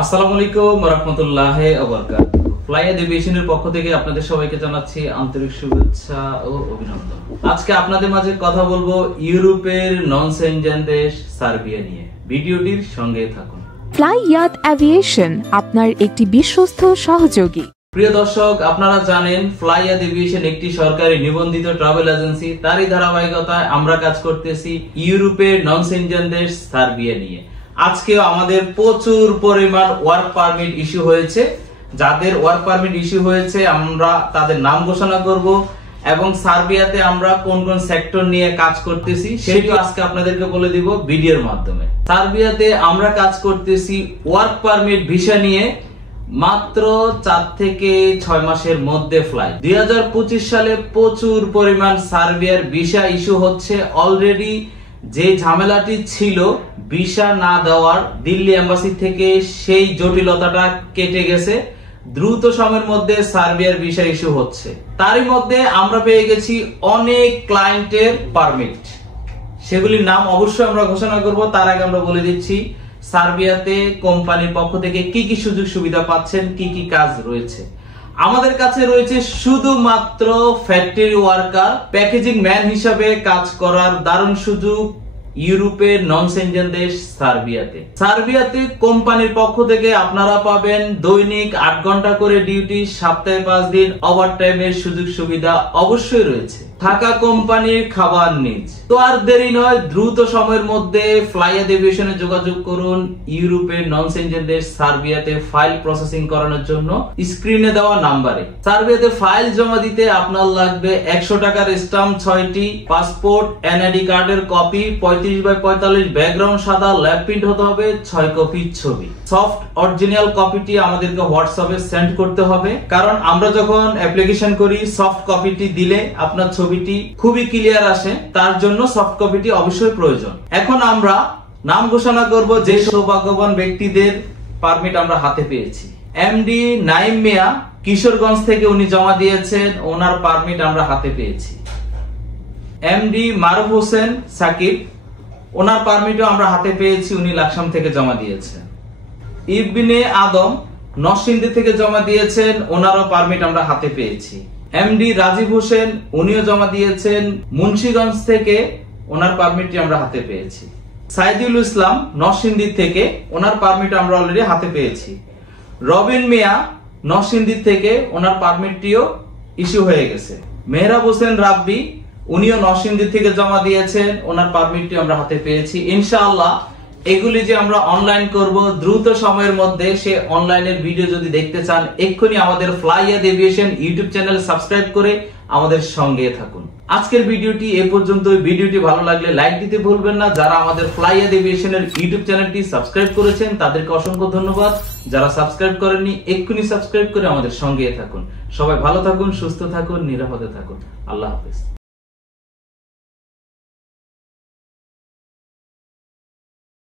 আসসালামু আলাইকুম ওয়া রাহমাতুল্লাহি ওয়া বারাকাতুহু। ফ্লাইয়াদ এভিয়েশনের পক্ষ থেকে আপনাদের সবাইকে জানাচ্ছি আন্তরিক শুভেচ্ছা ও অভিনন্দন। আজকে আপনাদের মাঝে কথা বলবো ইউরোপের নন সেনজেন দেশ সার্বিয়া নিয়ে। ভিডিওটির সঙ্গে থাকুন। ফ্লাইয়াদ এভিয়েশন আপনার একটি বিশ্বস্ত সহযোগী। প্রিয় দর্শক, আপনারা জানেন ফ্লাইয়াদ এভিয়েশন একটি সরকারি নিবন্ধিত ট্রাভেল এজেন্সি। তারই ধারাবাহিকতায় আমরা কাজ করতেছি ইউরোপের নন সেনজেন দেশ সার্বিয়া নিয়ে। আজকেও আমাদের প্রচুর পরিমাণ ওয়ার্ক পারমিট ইস্যু হয়েছে। যাদের ওয়ার্ক পারমিট ইস্যু হয়েছে আমরা তাদের নাম ঘোষণা করব এবং সার্বিয়াতে আমরা কোন কোন সেক্টর নিয়ে কাজ করতেছি সেটিও আজকে আপনাদেরকে বলে দিব ভিডিওর মাধ্যমে। সার্বিয়াতে আমরা কাজ করতেছি ওয়ার্ক পারমিট ভিসা নিয়ে মাত্র 4 থেকে 6 মাসের মধ্যে ফ্লাইট। 2025 সালে প্রচুর পরিমাণ সার্বিয়ার ভিসা ইস্যু হচ্ছে। অলরেডি যে ঝামেলাটি ছিল ভিসা না দেওয়ার, দিল্লি এম্বাসি থেকে সেই জটিলতাটা কেটে গেছে। দ্রুত সময়ের মধ্যে সার্বিয়ার ভিসা ইস্যু হচ্ছে। তারই মধ্যে আমরা পেয়ে গেছি অনেক ক্লায়েন্টের পারমিট। সেগুলির নাম অবশ্যই আমরা ঘোষণা করব। তার আগে আমরা বলে দিচ্ছি সার্বিয়াতে কোম্পানির পক্ষ থেকে কি কি সুযোগ সুবিধা পাচ্ছেন, কি কি কাজ রয়েছে। আমাদের কাছে রয়েছে শুধুমাত্র ফ্যাক্টরি ওয়ার্কার, প্যাকেজিং ম্যান হিসাবে কাজ করার দারুণ সুযোগ ইউরোপের নন সেনজেন দেশ সার্বিয়াতে। সার্বিয়াতে কোম্পানির পক্ষ থেকে আপনারা পাবেন দৈনিক 8 ঘন্টা করে ডিউটি, সপ্তাহে 5 দিন ওভারটাইমের সুযোগ সুবিধা অবশ্যই রয়েছে। থাকা কোম্পানির খাবার নিজ। তো আর দেরি নয়, দ্রুত সময়ের মধ্যে ফ্লাইয়াদ এভিয়েশনে যোগাযোগ করুন ইউরোপের নন সেনজেন দেশ সার্বিয়াতে ফাইল প্রসেসিং করানোর জন্য স্ক্রিনে দেওয়া নাম্বারে। সার্বিয়াতে ফাইল জমা দিতে আপনার লাগবে 100 টাকার স্ট্যাম্প 6টি, পাসপোর্ট, এনআইডি কার্ডের কপি, 35x45 ব্যাকগ্রাউন্ড সাদা, ল্যাব প্রিন্ট হতে হবে, 6 কপি ছবি। সফট অরিজিনাল কপিটি আমাদেরকে হোয়াটসঅ্যাপে সেন্ড করতে হবে, কারণ আমরা যখন অ্যাপ্লিকেশন করি সফট কপিটি দিলে আপনার ছবিটি খুবই ক্লিয়ার আসে। তার জন্য সফট কপিটি অবশ্যই প্রয়োজন। এখন আমরা নাম ঘোষণা করব যে সৌভাগ্যবান ব্যক্তিদের পারমিট আমরা হাতে পেয়েছি। এমডি নাইম মিয়া, কিশোরগঞ্জ থেকে উনি জমা দিয়েছেন, ওনার পারমিট আমরা হাতে পেয়েছি। এমডি মারুফ হোসেন সাকিব, ওনার পারমিটও আমরা হাতে পেয়েছি, উনি লাকসাম থেকে জমা দিয়েছেন। ইবনে আদম নরসিংদী থেকে জমা দিয়েছেন, ওনারও পারমিট আমরা হাতে পেয়েছি। এমডি রাজীব হোসেন, উনিও জমা দিয়েছেন মুন্সিগঞ্জ থেকে, ওনার পারমিটটি আমরা হাতে পেয়েছি। সাইদুল ইসলাম নরসিংদী থেকে, ওনার পারমিট আমরা অলরেডি হাতে পেয়েছি। রবিন মিয়া নরসিংদী থেকে, ওনার পারমিটটিও ইস্যু হয়ে গেছে। মেহরাব হোসেন রাব্বি, উনিও নরসিংদী থেকে জমা দিয়েছেন, ওনার পারমিটটি আমরা হাতে পেয়েছি। ইনশাআল্লাহ এগুলি যে আমরা অনলাইন করব দ্রুত সময়ের মধ্যে, সে অনলাইনের ভিডিও যদি দেখতে চান এক্ষুনি আমাদের ফ্লাইয়াদ এভিয়েশন ইউটিউব চ্যানেল সাবস্ক্রাইব করে আমাদের সঙ্গে থাকুন। আজকের ভিডিওটি এ পর্যন্ত। ভিডিওটি ভালো লাগলে লাইক দিতে ভুলবেন না। যারা আমাদের ফ্লাইয়াদ এভিয়েশনের ইউটিউব চ্যানেলটি সাবস্ক্রাইব করেছেন তাদেরকে অসংখ্য ধন্যবাদ। যারা সাবস্ক্রাইব করেননি এক্ষুনি সাবস্ক্রাইব করে আমাদের সঙ্গে থাকুন। সবাই ভালো থাকুন, সুস্থ থাকুন, নিরাপদে থাকুন। আল্লাহ হাফেজ।